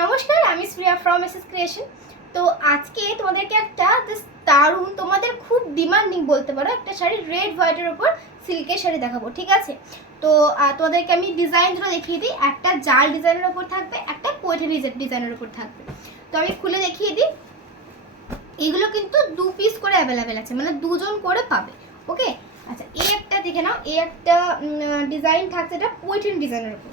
নমস্কার, আমি Shreya from SS creation. তো আজকে তোমাদেরকে একটা জাস্ট দারুণ, তোমাদের খুব ডিমান্ডিং বলতে পারো, একটা শাড়ি রেড হোয়াইটের ওপর সিল্কের শাড়ি দেখাবো। ঠিক আছে, তো তোমাদেরকে আমি ডিজাইনগুলো দেখিয়ে দিই। একটা জাল ডিজাইনের ওপর থাকবে, একটা পোয়েট্রি ডিজাইনের ওপর থাকবে। তো আমি খুলে দেখিয়ে দিই। এগুলো কিন্তু 2 পিস করে অ্যাভেলেবেল আছে, মানে 2 জন করে পাবে। ওকে, আচ্ছা এই একটা দেখে নাও, এই একটা ডিজাইন থাকছে, এটা পোয়েট্রি ডিজাইনের ওপর।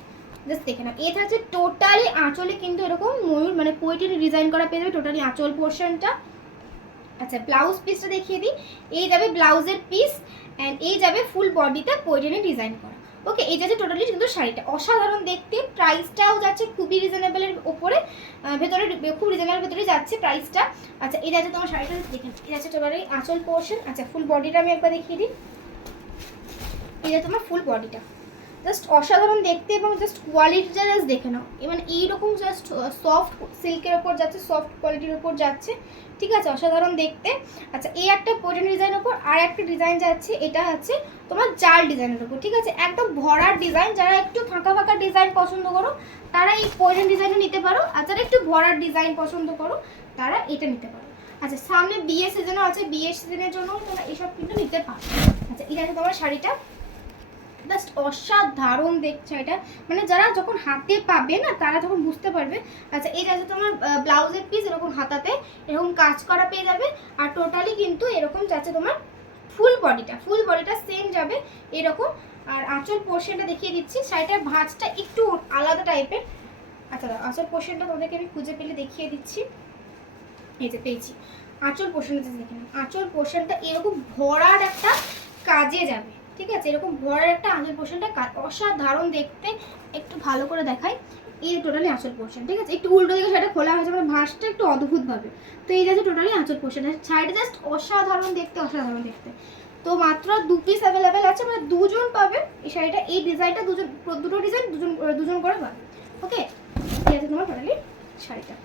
জাস্ট দেখে নাও, এটা হচ্ছে টোটালি আঁচলে কিন্তু এরকম ময়ূর মানে পোয়েট্রি ডিজাইন করা পেয়ে যাবে টোটালি আঁচল পোর্শনটা। আচ্ছা ব্লাউজ পিসটা দেখিয়ে দিই। এই যাবে ব্লাউজের পিস অ্যান্ড এই যাবে ফুল বডিটা পোয়েট্রি ডিজাইন করা। ওকে, এই যাচ্ছে টোটালি কিন্তু শাড়িটা অসাধারণ দেখতে। প্রাইসটাও যাচ্ছে খুবই রিজনেবলের ওপরে, ভেতরে খুব রিজনেবল ভেতরে যাচ্ছে প্রাইসটা। আচ্ছা এই যাচ্ছে তোমার শাড়িটা দেখেন, এই যাচ্ছে টোটালি আঁচল পোর্শন। আচ্ছা ফুল বডিটা আমি একবার দেখিয়ে দিই। এই যাচ্ছে তোমার ফুল বডিটা, জাস্ট অসাধারণ দেখতে এবং জাস্ট কোয়ালিটিটা জাস্ট দেখে নাও। মানে এইরকম জাস্ট সফট সিল্কের ওপর যাচ্ছে, সফট কোয়ালিটির ওপর যাচ্ছে। ঠিক আছে, অসাধারণ দেখতে। আচ্ছা এই একটা পোয়েট্রি ডিজাইনের ওপর আর একটা ডিজাইন যাচ্ছে, এটা হচ্ছে তোমার জাল ডিজাইনের ওপর। ঠিক আছে, একদম ভরার ডিজাইন। যারা একটু ফাঁকা ফাঁকা ডিজাইন পছন্দ করো তারা এই পোয়েট্রি ডিজাইনটা নিতে পারো, আর যারা একটু ভরার ডিজাইন পছন্দ করো তারা এটা নিতে পারো। আচ্ছা সামনে বিয়ে সিজনও আছে, বিয়ে সিজনের জন্য তোমরা এইসব কিন্তু নিতে পারো। আচ্ছা এটা হচ্ছে তোমার শাড়িটা, জাস্ট অসাধারণ দেখছে এটা, মানে যারা যখন হাতে পাবে না তারা তখন বুঝতে পারবে। আচ্ছা এই যাচ্ছে তোমার ব্লাউজের পিস, এরকম হাতাতে এরকম কাজ করা পেয়ে যাবে। আর টোটালি কিন্তু এরকম যাচ্ছে তোমার ফুল বডিটা সেম যাবে এরকম। আর আঁচল পোর্শনটা দেখিয়ে দিচ্ছি, শাড়িটার ভাঁজটা একটু আলাদা টাইপের। আচ্ছা আঁচল পোর্শনটা তোমাদেরকে আমি খুঁজে পেলে দেখিয়ে দিচ্ছি। এই যে পেয়েছি আঁচল পোর্শনটা, দেখে নাও আঁচল পোর্শনটা এরকম ভরার একটা কাজে যাবে। ঠিক আছে, এরকম ভরার একটা আঁচল পোর্শনটা অসাধারণ দেখতে। একটু ভালো করে দেখাই, এই টোটালি আঁচল পোর্শন। ঠিক আছে, একটু উল্টো দিকে সেটা খোলা হয়েছে, মানে ভাঁজটা একটু অদ্ভুতভাবে। তো এই যাচ্ছে টোটালি আঁচল পোর্শন। শাড়িটা জাস্ট অসাধারণ দেখতে। তো মাত্র 2 পিস অ্যাভেলেবেল আছে, মানে 2 জন পাবে এই শাড়িটা। এই ডিজাইনটা দুটো ডিজাইন দুজন করে পাবে। ওকে, এই আছে তোমার টোটালি শাড়িটা।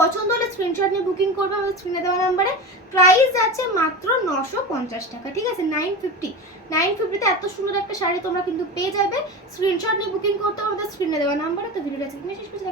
পছন্দ হলে স্ক্রিনশট নিয়ে বুকিং করবে আমাদের স্ক্রিনে দেওয়া নাম্বারে। প্রাইস আছে মাত্র 950 টাকা। ঠিক আছে, 950 এত সুন্দর একটা শাড়ি তোমরা কিন্তু পেয়ে যাবে। স্ক্রিনশট নিয়ে বুকিং করতে আমাদের স্ক্রিনে দেওয়া নাম্বারে। তো ভিডিওটা শেষ করছি।